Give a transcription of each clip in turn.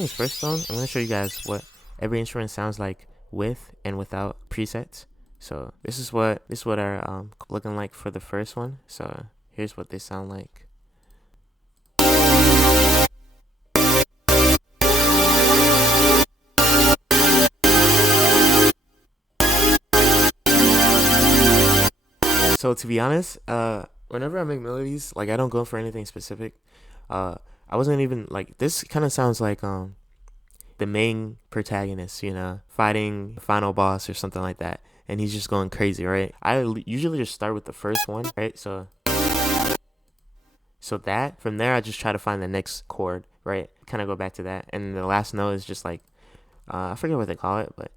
things first though, I'm going to show you guys what every instrument sounds like with and without presets. So this is what are looking like for the first one. So here's what they sound like. So to be honest, whenever I make melodies, like I don't go for anything specific. I wasn't even like, this kind of sounds like the main protagonist, you know, fighting the final boss or something like that, and he's just going crazy, right? I usually just start with the first one, right? So that from there I just try to find the next chord, right? Kind of go back to that, and the last note is just like I forget what they call it, but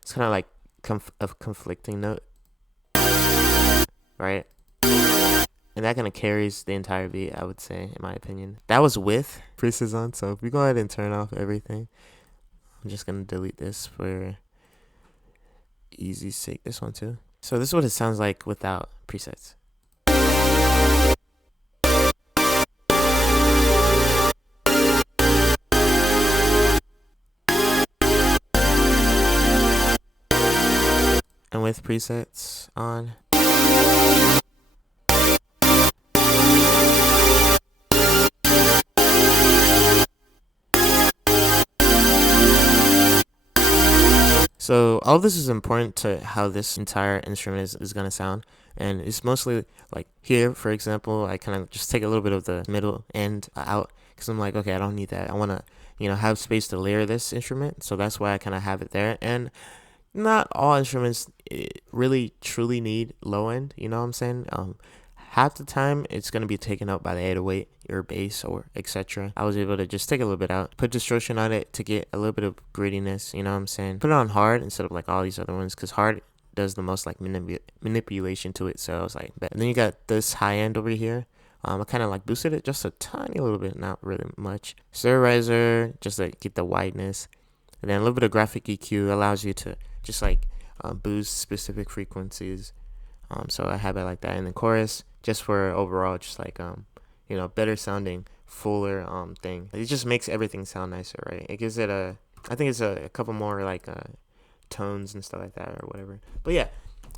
it's kind of like a conflicting note, right? And that kind of carries the entire beat, I would say, in my opinion. That was with presets on, so if we go ahead and turn off everything, I'm just going to delete this for easy's sake, this one too. So this is what it sounds like without presets. And with presets on, so all this is important to how this entire instrument is going to sound. And it's mostly like here, for example, I kind of just take a little bit of the middle end out because I'm like, okay, I don't need that. I want to, you know, have space to layer this instrument. So that's why I kind of have it there. And not all instruments really truly need low end, you know what I'm saying? Half the time it's going to be taken up by the 808 or bass or etc. I was able to just take a little bit out, put distortion on it to get a little bit of grittiness, you know what I'm saying? Put it on hard instead of like all these other ones, because hard does the most like manipulation to it. So I was like, and then you got this high end over here. I kind of like boosted it just a tiny little bit, not really much. Sterilizer, just to get the wideness. And then a little bit of graphic EQ allows you to just like boost specific frequencies. So I have it like that. And then chorus, just for overall, just like you know, better sounding, fuller thing. It just makes everything sound nicer, right? It gives it I think it's a couple more like tones and stuff like that or whatever. But yeah,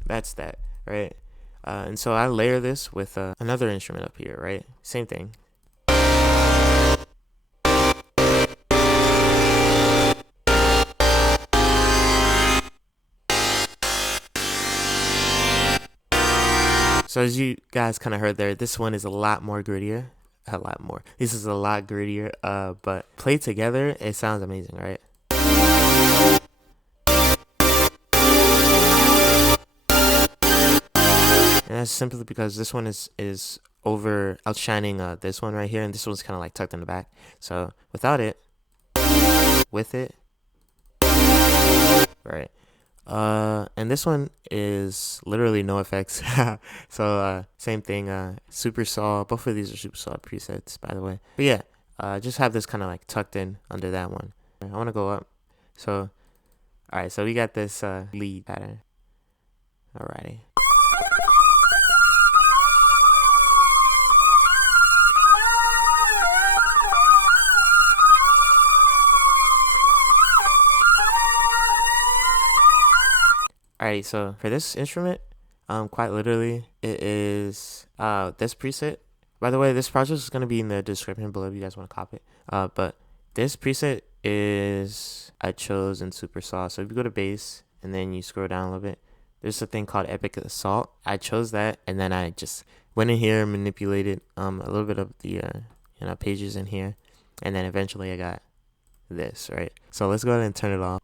that's that, right? And so I layer this with another instrument up here, right? Same thing. So as you guys kind of heard there, this one is a lot more grittier. A lot more. This is a lot grittier, but played together, it sounds amazing, right? And that's simply because this one is outshining this one right here, and this one's kind of like tucked in the back. So without it, with it, right? And this one is literally no effects. So same thing, super saw. Both of these are super saw presets, by the way. But yeah, just have this kind of like tucked in under that one. I want to go up. So all right, so we got this lead pattern. Alrighty. Alright, so for this instrument, quite literally, it is this preset. By the way, this project is going to be in the description below if you guys want to copy it. But this preset is I chose in Super Saw. So if you go to bass and then you scroll down a little bit, there's a thing called Epic Assault. I chose that, and then I just went in here, manipulated a little bit of the pages in here, and then eventually I got this, right? So let's go ahead and turn it off.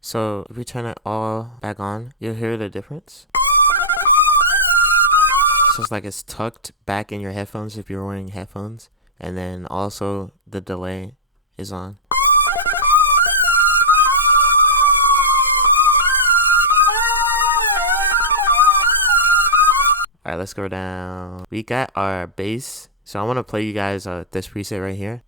So if we turn it all back on, you'll hear the difference. So it's like it's tucked back in your headphones if you're wearing headphones. And then also the delay is on. Alright, let's go down. We got our bass. So I want to play you guys this preset right here.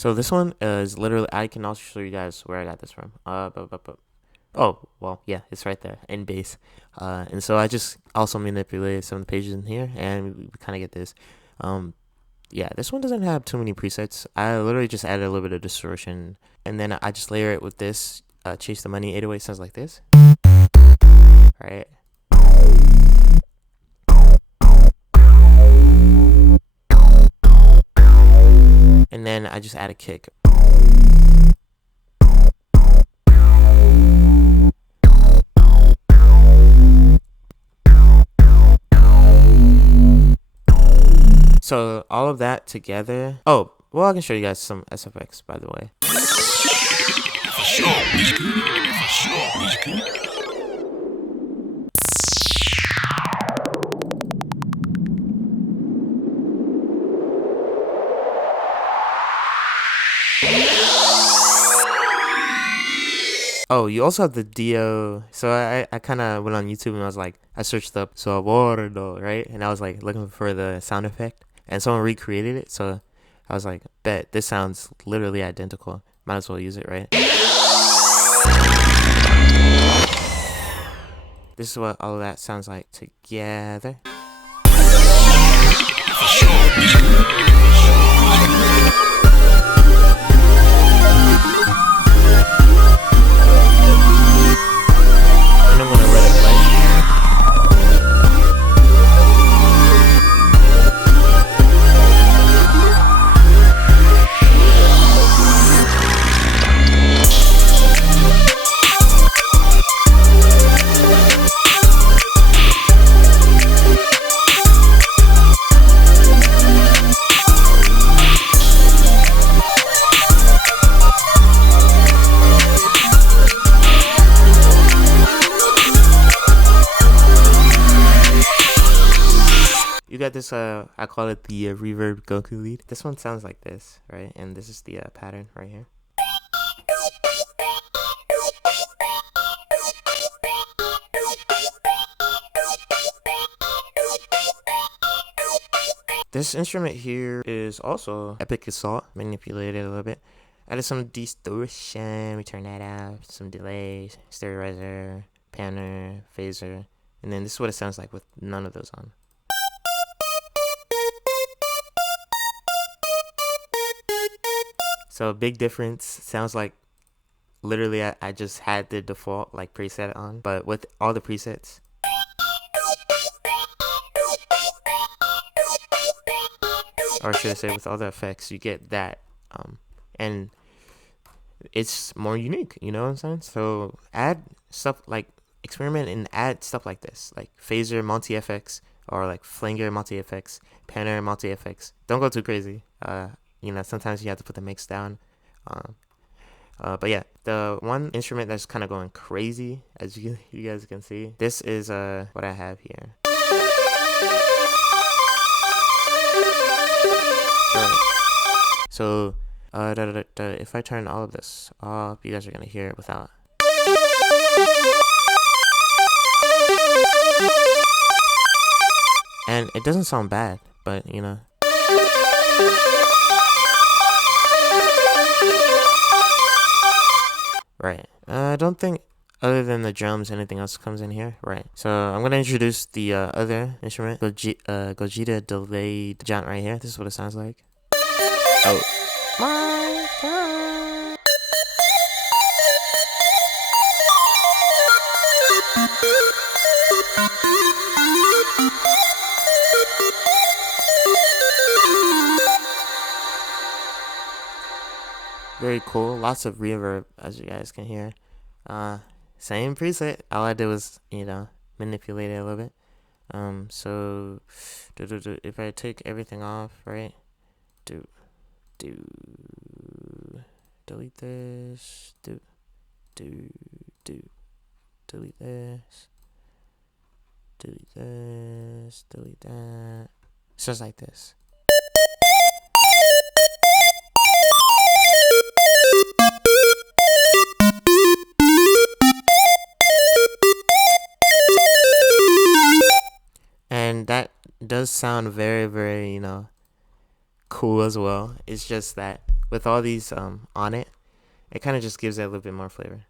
So this one is literally, I can also show you guys where I got this from. Oh, well, yeah, it's right there in base. And so I just also manipulated some of the pages in here, and we kind of get this. Yeah, this one doesn't have too many presets. I literally just added a little bit of distortion, and then I just layer it with this. Chase the Money 808 sounds like this, right? And then I just add a kick. So all of that together. Oh, well, I can show you guys some SFX, by the way. Oh, you also have the Dio. So I kind of went on YouTube and I was like, I searched up Sabordo, right? And I was like looking for the sound effect, and someone recreated it. So I was like, bet this sounds literally identical. Might as well use it, right? This is what all of that sounds like together. And I'm gonna let it play. You got this, I call it the reverb Goku lead. This one sounds like this, right? And this is the pattern right here. This instrument here is also Epic Assault, manipulated a little bit. Added some distortion, we turn that out, some delay, stereo panner, phaser, and then this is what it sounds like with none of those on. So big difference. Sounds like literally I just had the default like preset on, but with all the presets. Or should I say with all the effects, you get that. And it's more unique, you know what I'm saying? So add stuff like, experiment and add stuff like this, like phaser multi-FX, or like flanger multi-FX, panner multi-FX. Don't go too crazy. You know, sometimes you have to put the mix down. But yeah, the one instrument that's kind of going crazy, as you guys can see, this is what I have here. Right. So if I turn all of this off, you guys are gonna hear it without. And it doesn't sound bad, but you know. Right. I don't think other than the drums anything else comes in here. Right. So I'm gonna introduce the other instrument, Gogeta delayed jaunt right here. This is what it sounds like. Oh my god. Very cool. Lots of reverb, as you guys can hear. Same preset. All I did was, you know, manipulate it a little bit. So if I take everything off, right? Delete this. Delete this. Delete this. Delete that. It's just like this. And that does sound very, very, you know, cool as well. It's just that with all these on it, it kind of just gives it a little bit more flavor.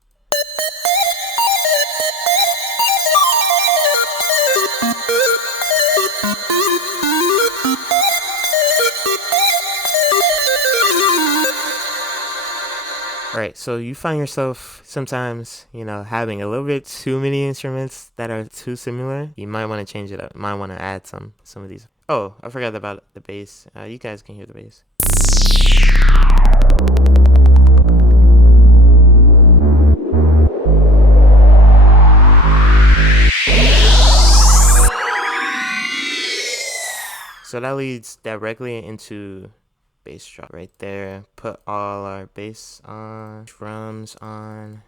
Alright, so you find yourself sometimes, having a little bit too many instruments that are too similar. You might want to change it up. You might want to add some of these. Oh, I forgot about the bass. You guys can hear the bass. So that leads directly into bass drop right there. Put all our bass on, drums on.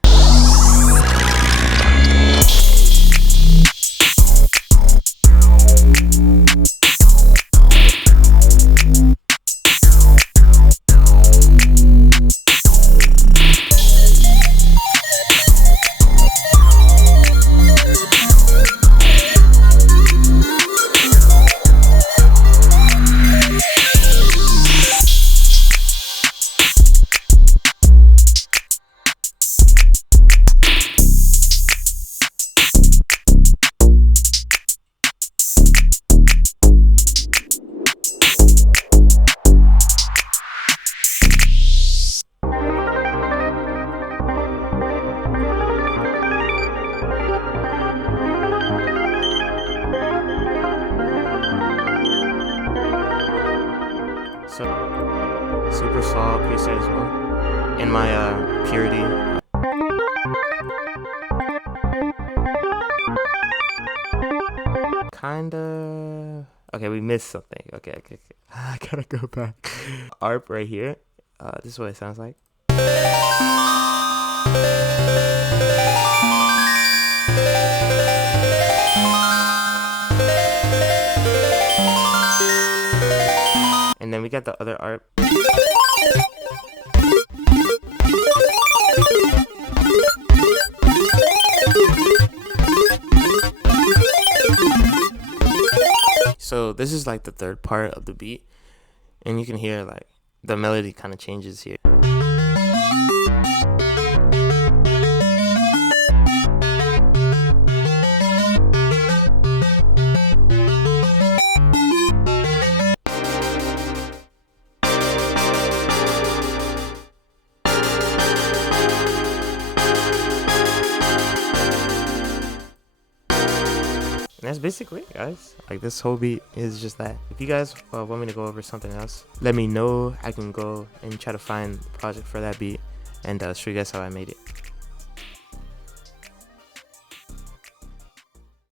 So, super saw preset as well. In my purity. Kinda. Okay, we missed something. Okay. I gotta go back. ARP right here. This is what it sounds like. And then we got the other ARP. So this is like the third part of the beat, and you can hear like the melody kind of changes here. And that's basically it, guys. Like, this whole beat is just that. If you guys want me to go over something else, let me know. I can go and try to find the project for that beat and show you guys how I made it.